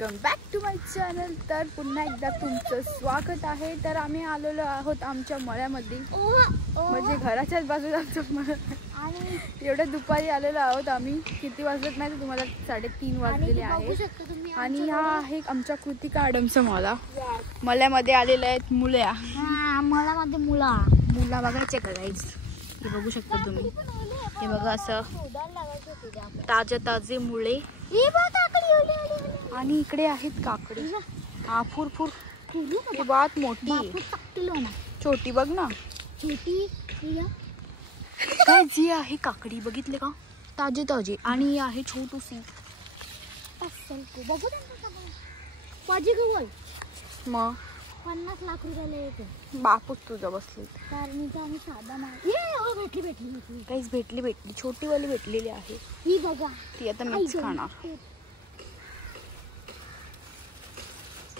Welcome back to my channel. तर पुन्हा एकदा तुमचं स्वागत आहे। तर आम्ही आलेलो आहोत आमच्या मळ्यामध्ये, म्हणजे घराच्याच बाजूला आमचं मळ आणि एवढ्या दुपारी आलेलो आहोत आम्ही। किती वाजत नाही तुम्हाला 3:30 वाजलेले आहेत। आणि हा आहे आमच्या कृतिका मॅडमचा मळा। मळ्यामध्ये आलेले आहेत मुल्या। मळ्यामध्ये मुला बघायचे का गाईज? हे बघू शकता तुम्ही, हे बघा असं ताजे मुळे आणि इकडे आहेत काकडी। हा फुरफुर ही बात मोठी आहे, छोटी बघ ना छोटी काय जी आहे काकडी, बघितले का? ताजे आणि आहे छोटूसी मग 50 लाख रुपयाला येते। बापूच तुझा बसले भेटली छोटी वाली भेटलेली आहे। ही बघा, ती आता मीच खाणार।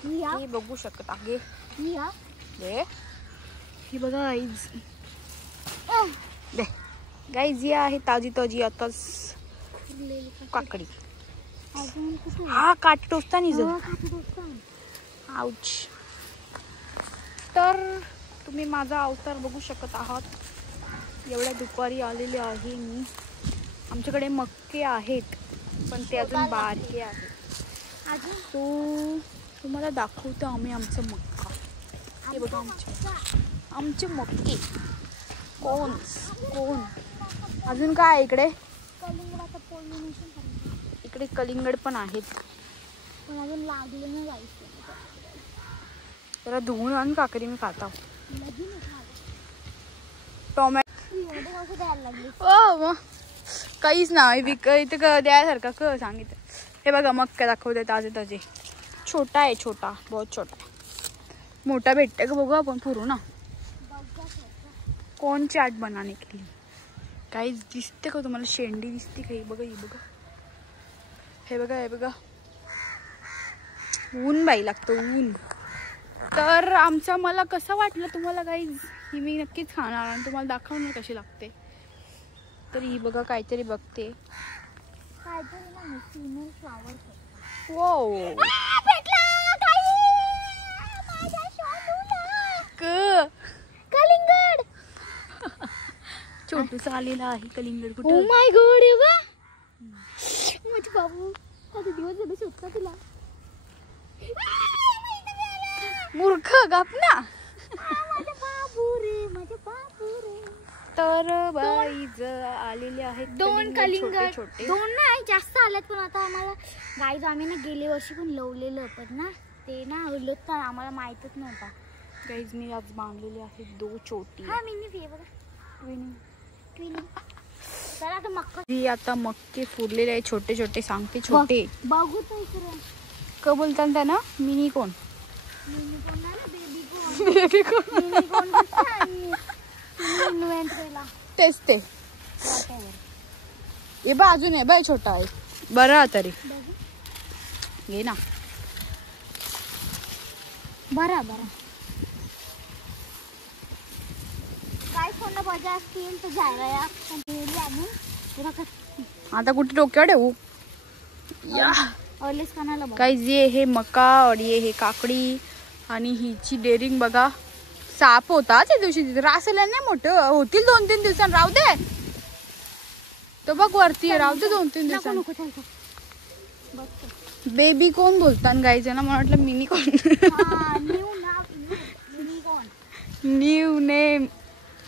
हे बघू शकत आहे, ही बघा गाईज ही आहे ताजी आताच काकडी। हा काट टोचता आउच। तर तुम्ही माझा अवतार बघू शकत आहात। एवढ्या दुपारी आलेले आहे मी। आमच्याकडे मक्के आहेत पण ते अजून बारके आहेत। तो तुम्हाला दाखवतो आम्ही आमचं मक्का। हे बघा आमचे मक्के कोण अजून काय इकडे कलिंगड पण आहेत, पण अजून लागले नाही। जरा धुवून आण काकडी, मी खाता टोमॅटो काहीच नाही इथं द्यायसारखं क सांगितलं। हे बघा मक्का दाखवते ताजे छोटा आहे, बहुत छोटा आहे। मोठा भेटते का बघू आपण पुरू ना। कौन चाट बनाने के लिए काहीच दिसते का तुम्हाला? शेंडी दिसते का? हे बघा ऊन बाई लागतं ऊन। तर आमचा मला कसं वाटलं तुम्हाला गाईज, ही मी नक्कीच खाणार आणि तुम्हाला दाखवणार कशी लागते। तर ही बघा काहीतरी बघते, कलिंगड छोटूसा आलेला आहे कलिंगड। कुठे? ओ माय गॉड, ये बा माझे बाबू आता दिवस झाले शोधता तुला। मूर्ख गप ना। माझे बाबू रे। तर बाईज आलेले आहेत दोन कलिंगड, छोटे दोन नाही जास्त आलेत। पण आता आम्हाला गाईज आम्ही ना गेल्या वर्षी पण लवलेलं पण ना ते ना होतं, आम्हाला माहितच नव्हता। गाईज मी आज बांधलेले आहेत 2 छोटी। हा मिनी चला आता मक्का ही आता मक्के फुरलेले आहे छोटे सांगते छोटे। बघू तर इकडे क बोलतात त्यांना मिनी कोण ना बेबी कोण तेच ते। हे बा अजून आहे बाय छोटा आहे बरा तरी घे ना। बरा काय फोन बजा असतील तर जायला आता कुठे डोक्यावर ठेवू या गाइस। ये हे मका और ये हे काकडी आणि हिची डेअरिंग बघा। साप होता त्या दिवशी रासला नाही, मोठं होतील 2-3 दिवसांनी। राहू दे तो बघ वरती, राहू दे 2-3 दिवसांनी। बेबी कोण बोलतात गाईज ना, मला वाटलं मिनी कोण। न्यू नेम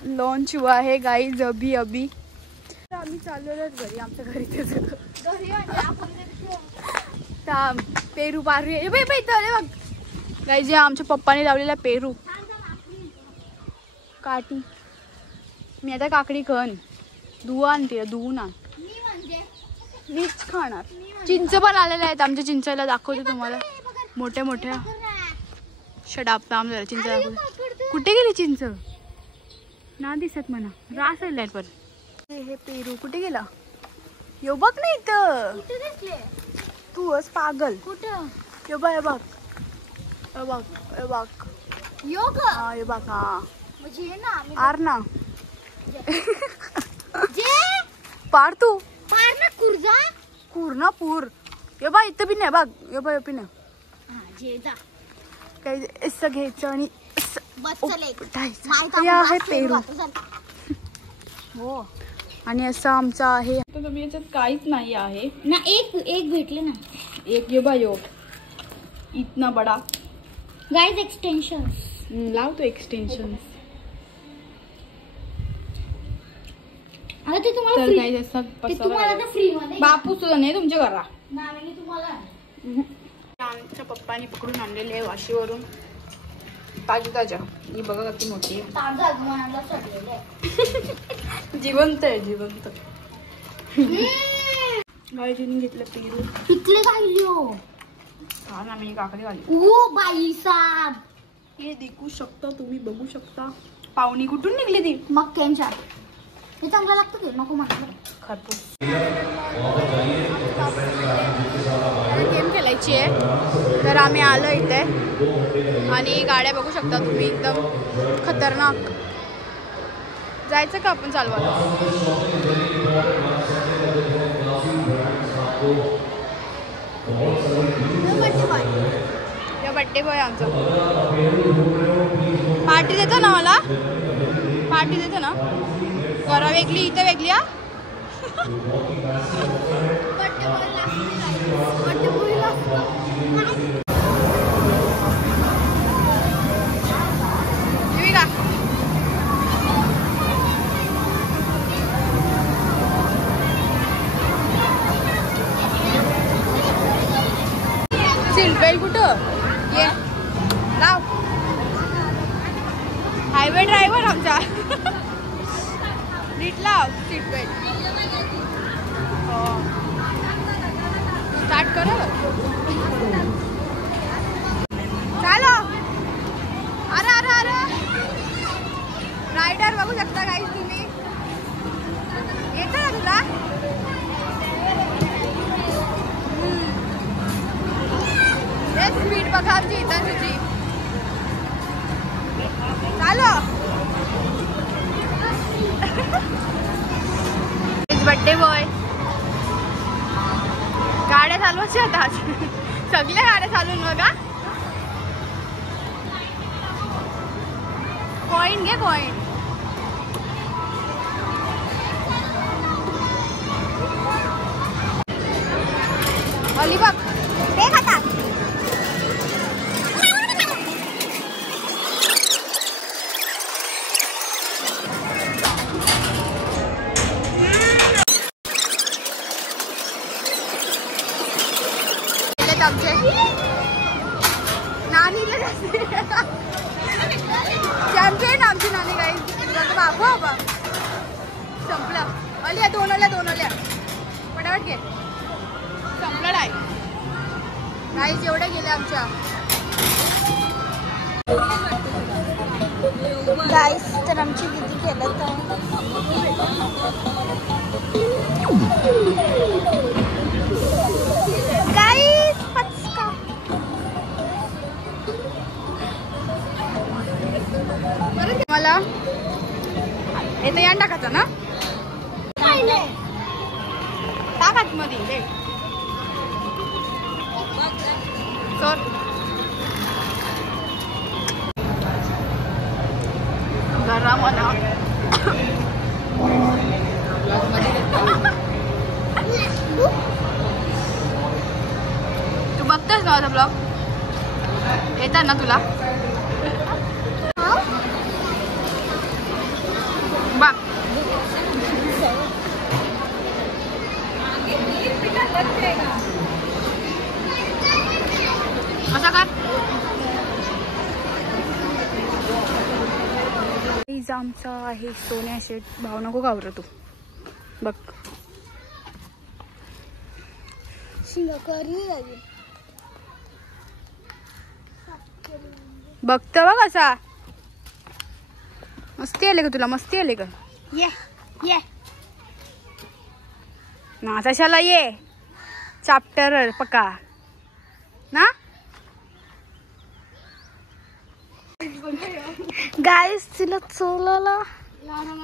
लॉन्च हुआ है गाइज अभी। आम्ही चाललेलो घरी, आमच्या घरी पेरू पारू बघ गाईज। आमच्या पप्पाने लावलेला पेरू काठी। मी आता काकडी खन धुवून आण मीच खाणार। चिंच पण आलेल्या आहेत आमच्या, चिंचाला दाखवते तुम्हाला मोठ्या शडाप जरा चिंच दाखवते। कुठे गेली चिंच ना दिसत म्हणा, रास आलाय पण। हे पेरू कुठे गेला? यो बघ नाही तर तू अस पागल कुठं? यो बघ यो बघ हा म्हणजे ना आर ना जे पार तू पार ना कुर्जा पूर ना पूर ये बा इथं बी नाही बघ ये बा पण जे जा काही असं घ्यायचं आणि बस चल एक. हे आहे पेरू. हो आणि असं आमचं आहे. तर तुम्ही याच्यात काहीच नाही आहे ना. एक भेटले ना. एक ये बायो इतना बडा. गाइस एक्सटेंशन लावतो एक्सटेन्शन. आता ते तुम्हाला तर free- काही असं ते तुम्हाला तर फ्री मध्ये बापू सुद्धा नाही तुमच्या घरा. नावाने तुम्हाला आमच्या पप्पानी पकडून आणलेले आहे वाशीवरून. ताजी ताजा. ही बघा किती मोठी आहे. ताजा मनाला चढलेलं आहे. जिवंत आहे जिवंत. गायजीने घेतलं पेरू. पिकले खाल्लो. हा ना मी काकडी घाली. ओ बाई साब हे देखू शकता तुम्ही, बघू शकता. पाहुणी कुठून निघली ती. मक्क्यांच्या. हे चांगलं लागतं की नको म्हटलं. खातो. गेम खेळायची आहे तर आम्ही आलो इथे आणि गाड्या बघू शकता तुम्ही एकदम खतरनाक. जायचं का आपण चालवायला. बड्डे बॉय आमचा. पार्टी देतो ना मला. पार्टी देतो ना. घरा वेगळी इथं वेगळी. हा सीटबेल्ट कुठं ये लाव. हायवे ड्रायव्हर आमचा. नीट लाव सीटबेल्ट. स्टार्ट करो. चालो. अरे अरे अरे रायडर बघू शकता गाईस तुम्ही. येतं ना तुला. स्पीड बघा आमची हितांची. चालो. Birthday boy. गाड्या चालवायची आता. सगळ्या गाड्या चालवून बघा. कॉइन घे कॉइन. अलिबाग ते खातात. आमचे नानीला चॅम्पियन आमची नानी. काही बाबू बाबा संपलं. अल्या दोन आल्या पटापट घे. संपलं नाही काही जेवढे गेले आमच्या. गाईस तर आमची दिदी केलं तर मला येतं यान टाकायचं ना. टाकाच मध्ये सर. घरा मला तू बघतोस ना माझा ब्लॉग. येतात ना तुला. बा असं कर. आमचा आहे सोन्या शेट. भाव नको घाबरं तू. बघ बघतो बघ असा. मस्ती आले का तुला. मस्ती आले का. ये ये ना तशाला ये. चॅप्टर पक्का ना. गाईस तिला चोलाला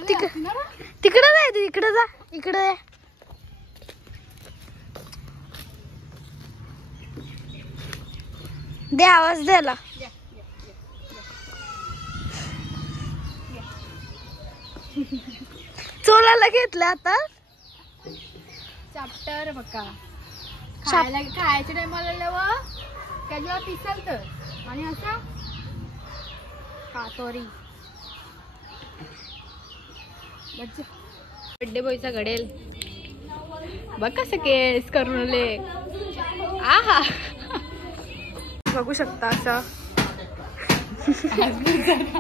तिकडे जाय. तिकडे जा. इकडे दे आवाज द्याला. चोलाला घेतलं आता चॅप्टर बघा. खायच्या टायमाला लेवा त्याला पिसल तर आणि असं कातोरी. बड्डे बॉयचा घडेल बघ कसं केस करून आले. आहा बघू शकता असं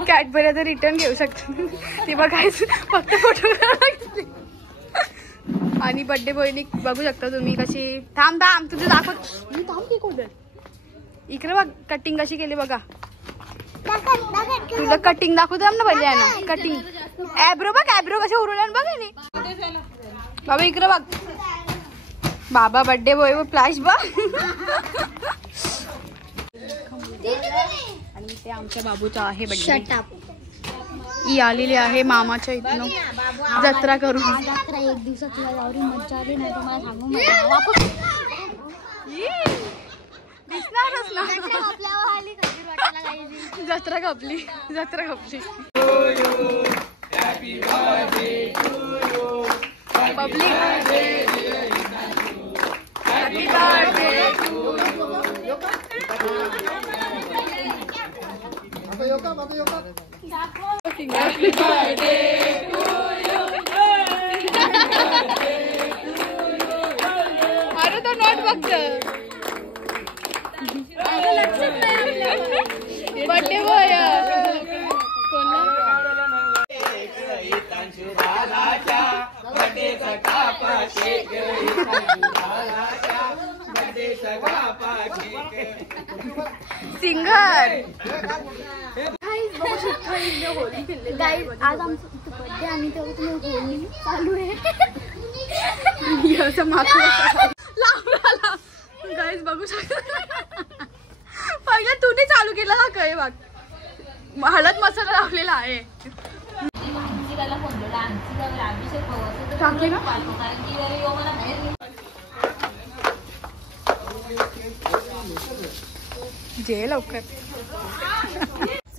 कॅडबरी आता रिटर्न घेऊ शकतो. ती बघायचं फक्त फोटो आणि बड्डे बॉयनी बघू शकता तुम्ही कशी. थांब तुझं दाखवत मी. थांब की कुठे इकडे बघ कटिंग कशी केली बघा. तुला कटिंग दाखवतो ना पहिले आहे ना. कटिंग ॲब्रो बघ. ॲब्रो कशा उरल्या बघ आहे बाबा. इकडे बघ बाबा बड्डे बॉय फ्लॅश बघ. आणि ते आमच्या बाबूचा आहे बड्डे. ही आलेली आहे मामाच्या इथनं जत्रा करून. जत्रा एक दिवसात तुला जावरी मज्जा आली नाही तर मला सांगू दिसणारच ना. जत्रा खपली. अरे तो नोट बघत बड्डे बॉय कोण सिंगर. गाईज आज आमचं बर्थडे आणि तेव्हा तुम्ही होली चालू आहे. गाईज बघू शकता. पहिला तूने चालू केला हा काय बघ. हळद मसाला लावलेला आहे. टाकले का जे लवकर.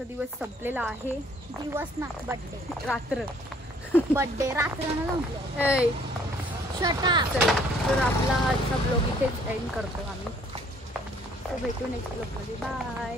दिवस संपलेला आहे. दिवस ना बर्थडे रात्र. बर्थडे रात्र ना संपलं. शटा तर आपला आजचा ब्लॉग इथेच एंड करतो आम्ही. तर भेटू नेक्स्ट ब्लॉगमध्ये. बाय.